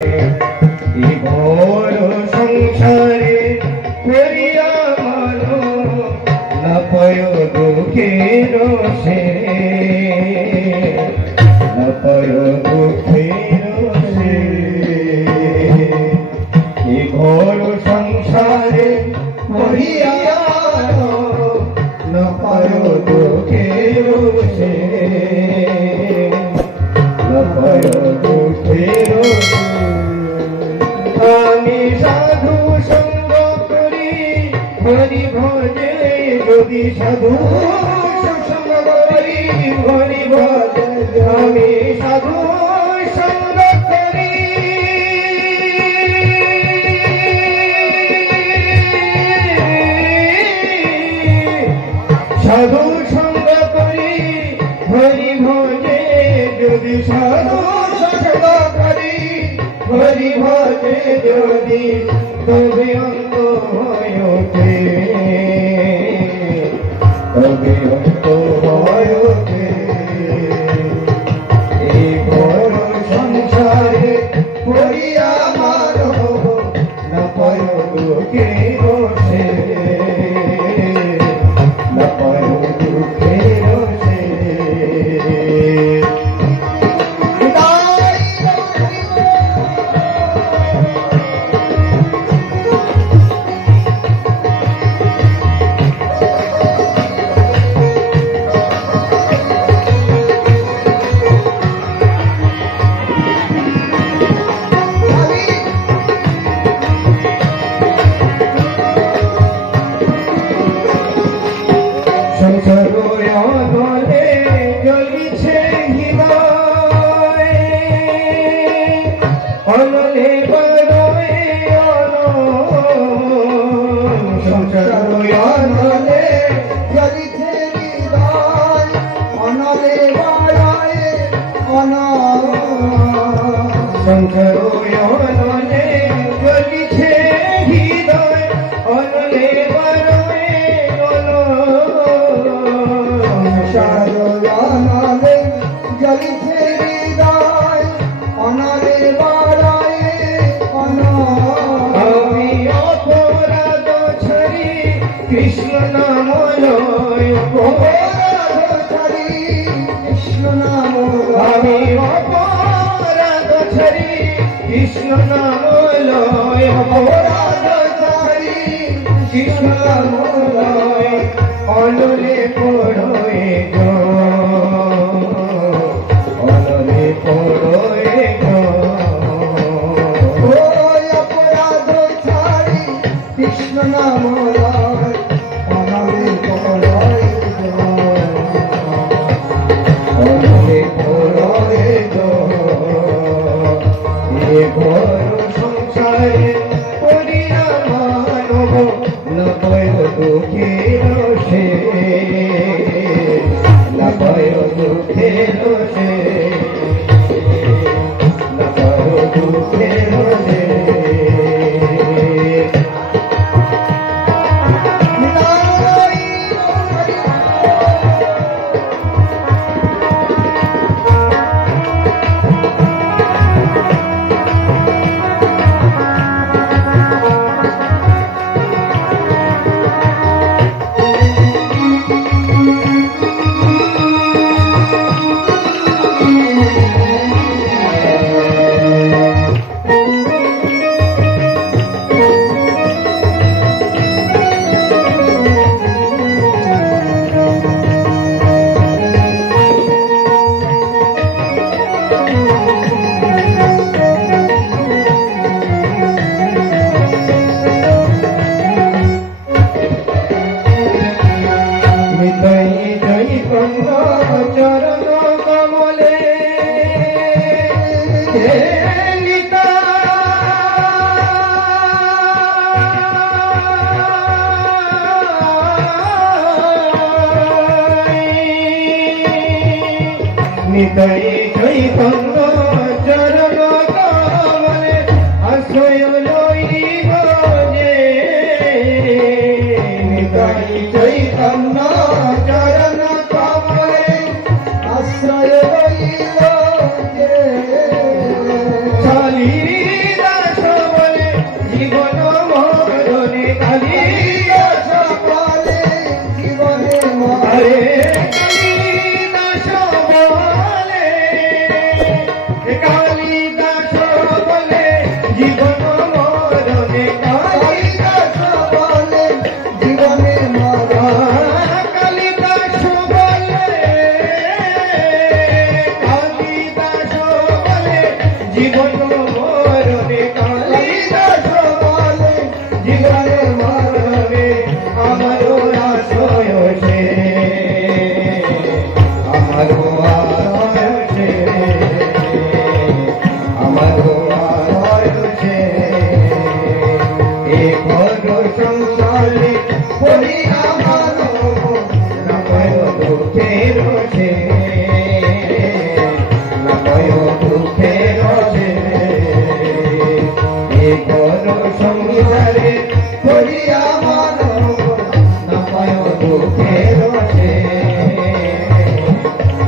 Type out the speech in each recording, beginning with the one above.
ঘোর সংসারে করিয়া মানো না পায় দুঃখের সে, না পায় দুঃখের সে। ঘোর সংসারে করিয়া না পায় দুঃখের সে, না পায় দুঃখের সে। আমি সাধু সঙ্গ করি হরি ভজে, যদি সাধু সঙ্গ করি হরি ভজে, আমি সাধু সঙ্গ করি সাধু সঙ্গ করি হরি ভজে, যদি সাধু সঙ্গ করি হরি ভজে, যদি তবে অন্ত হয় ওঠে, তবে অন্ত হয় ওঠে। এই ঘোর সংসারে করিয়া মানো না পায় দুঃখের সে, না পায় দুঃখের সে। কৃষ্ণ নাম লয় কৃষ্ণ নাম, আমি অপরাধ ছাড়ি কৃষ্ণ নাম লয়, অপরাধ ছাড়ি কৃষ্ণ নাম লয়। অনলে পড়ে গো, অনলে পড়ে গো, অপরাধ ছাড়ি কৃষ্ণ নাম লয়, অনলে পড়ে গো, অনলে পড়ে গো। এ ঘোর সংসারে করিয়া মানব না পায় দুঃখের সে, না পায় দুঃখের সে, না পায় দুঃখের সে। সংসারে করিয়া মানব না পায় দুঃখের সে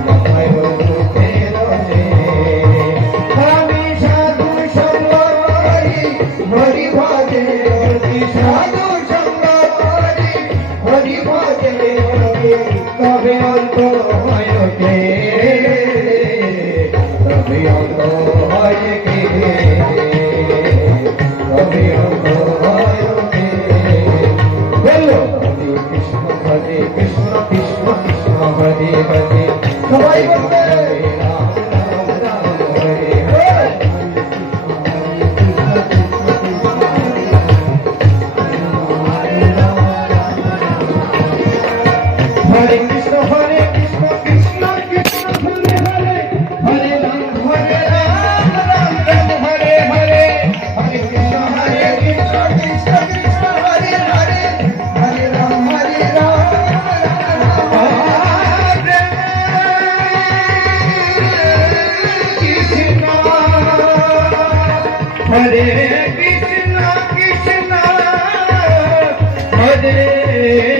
না পায় দুঃখের সে আমি সাধু সঙ্গ করি হরি ভজে সাধু সঙ্গ করি হরি ভজে তবে অন্ত হয় কে তবে অন্ত হয় কে তবে অন্ত হয় কে বলো হরে কৃষ্ণ কৃষ্ণ কৃষ্ণ হরে হরে সবাই বলবে রাম রাম রাম হরে হরে हरे कृष्ण कृष्ण कृष्ण हरे हरे हरे राम राम राम हरे हरे हरे कृष्ण कृष्ण कृष्ण हरे हरे हरे राम हरे कृष्ण कृष्ण हरे